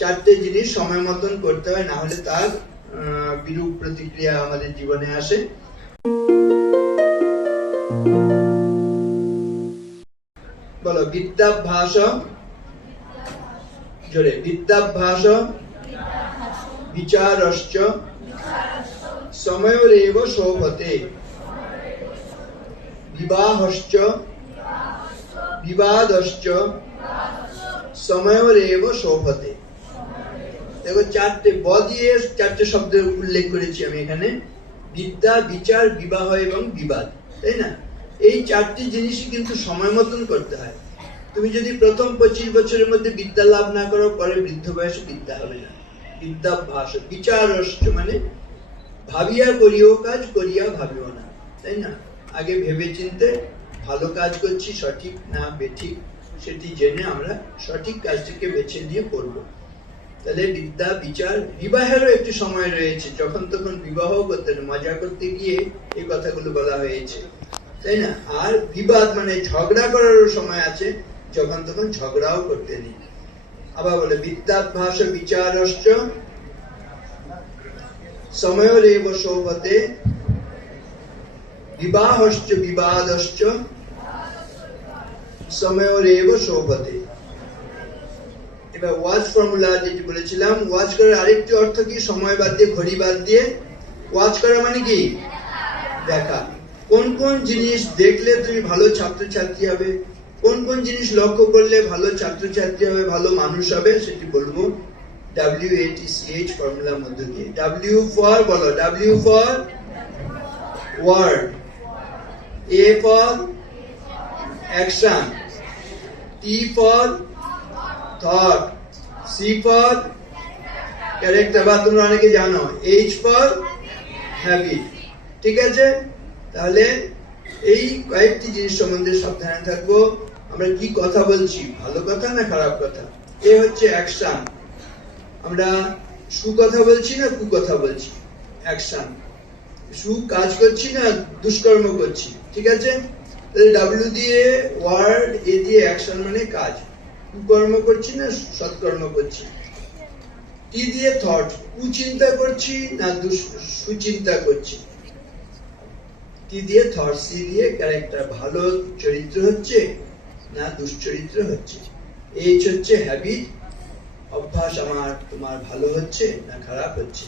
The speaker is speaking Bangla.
চারটে জিনিস সময় মতন করতে হয়, না হলে তার বিরূপ প্রতিক্রিয়া আমাদের জীবনে আসে। বলো, বিদ্যাভ্যাস, জোরে, বিদ্যাভ্যাস বিচারশ্চ সময়োরেব শোভতে, বিবাহশ্চ বিবাদশ্চ সময়োরেব শোভতে। দেখো, চারটে ব দিয়ে চারটে শব্দের উল্লেখ করেছি আমি এখানে, বিদ্যা, বিচার, বিবাহ এবং বিবাদ, তাই না? এই চারটি জিনিসই কিন্তু সময় মতন করতে হয়। তুমি যদি প্রথম 25 বছরের মধ্যে বিদ্যা লাভ না করো, পরে বৃদ্ধ বয়সে বিদ্যা হবে না। বিদ্যাভ্যাস বিচারশ্চ মানে ভাবিয়া করিও কাজ, করিয়া ভাবিও না, তাই না? আগে ভেবে চিনতে ভালো কাজ করছি, সঠিক না বেঠিক সেটি জেনে আমরা সঠিক কাজটিকে বেছে নিয়ে করব। তাহলে বিদ্যা, বিচার, বিবাহেরও একটি সময় রয়েছে, যখন তখন বিবাহ করতে, মজা করতে গিয়ে এই কথাগুলো বলা হয়েছে, তাই না? আর বিবাদ মানে ঝগড়া করারও সময় আছে, যখন তখন ঝগড়াও করতে নেই। আবার বলে, বিদ্যাভ্যাস বিচারশ্চ সময়োরেব শোভতে, বিবাহশ্চ বিবাদশ্চ সময়োরেব শোভতে। এবার ওয়াচ ফর্মুলা যেটি বলেছিলাম, ওয়াচ করার আরেকটি অর্থ কি? সময় বাদ দিয়ে, ঘড়ি বাদ দিয়ে ওয়াচ করা মানে কি? দেখা। কোন কোন জিনিস দেখলে তুমি ভালো ছাত্রছাত্রী হবে, কোন কোন জিনিস লক্ষ্য করলে ভালো ছাত্রছাত্রী হবে, ভালো মানুষ হবে, সেটি বলবো WATCH ফর্মুলার মধ্যে দিয়ে। W ফর, বলো, W for word, A for action, T for thought, C for character, বা তোমরা অনেকে জানো H ফর হ্যাবিট। ঠিক আছে? তাহলে এই কয়েকটি জিনিস সম্বন্ধে সাবধানে থাকবো। আমরা কি কথা বলছি, ভালো কথা না খারাপ কথা? এ হচ্ছে অ্যাকশন। আমরা সুকথা বলছি না কুকথা বলছি? অ্যাকশন। সু কাজ করছি না দুষ্কর্ম করছি? ঠিক আছে? তাহলে W দিয়ে ওয়ার্ড, A দিয়ে অ্যাকশন মানে কাজ, কুকর্ম করছি না সৎকর্ম করছি? T দিয়ে থট, কুচিন্তা করছি না সুচিন্তা করছি? T দিয়ে থট, C দিয়ে ক্যারেক্টার, ভালো চরিত্র হচ্ছে না দুশ্চরিত্র হচ্ছে? H হচ্ছে হ্যাবিট, অভ্যাস আমার তোমার ভালো হচ্ছে না খারাপ হচ্ছে?